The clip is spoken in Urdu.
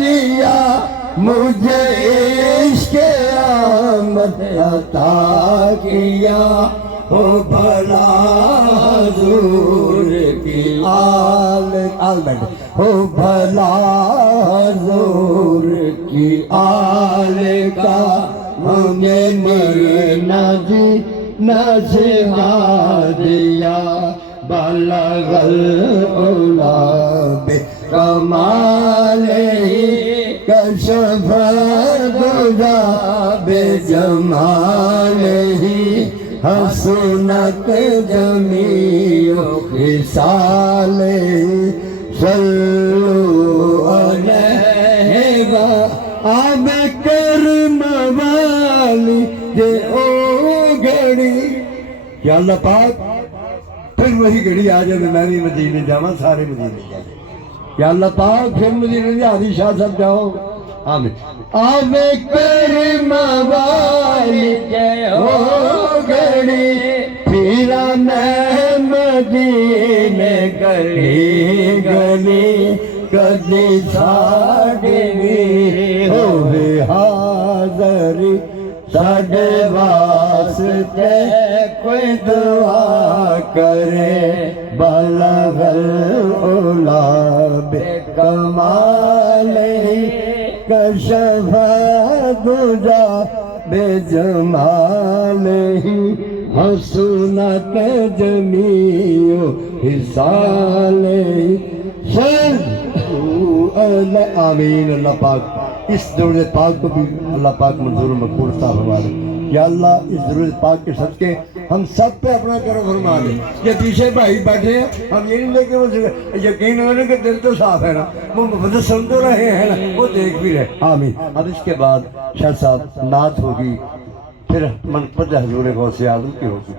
دیا مجھے عشق احمد عطا کیا ہو بھلا حضور کی آل بیٹھ ہو بھلا حضور کی آل کا ہمیں مرنا جینا سکھا دیا بلغ العلا بکمالہ کشف الدجی بجمالہ حسنت جمیع خصالہ صلو علیہ اب کرم والی دے او گھڑی یا اللہ پاک پھر وہی گھڑی آ جائے میں بھی مدینے جاواں سارے مدینے جائیں یا اللہ پاک پھر مدینے جا حدیث شاہ صاحب جاؤ آمین اب کرم والی دے او گھڑی پھرا میں مدینے گلی گلی کدی ساڑھے بھی ہوئے حاضری ساڑھے واسطے کوئی دعا کرے بلغ العلا بکمالہ کشف الدجی بجمالہ حسنت جمیع خصالہ آمین اللہ پاک اس درود پاک کو بھی اللہ پاک منظور و مقبول عطا فرما دے یا اللہ اس درود پاک کے صدقے ہم سب پہ اپنا کرم فرما دے یہ پیچھے بھائی بیٹھے ہیں ہم یہ نہیں لے کے وہ یقین ہونے کہ دل تو صاف ہے نا وہ مفضل سن تو رہے ہیں نا وہ دیکھ بھی رہے آمین اب اس کے بعد شاہ صاحب نعت ہوگی پھر منقبت حضور غوث اعظم کی ہوگی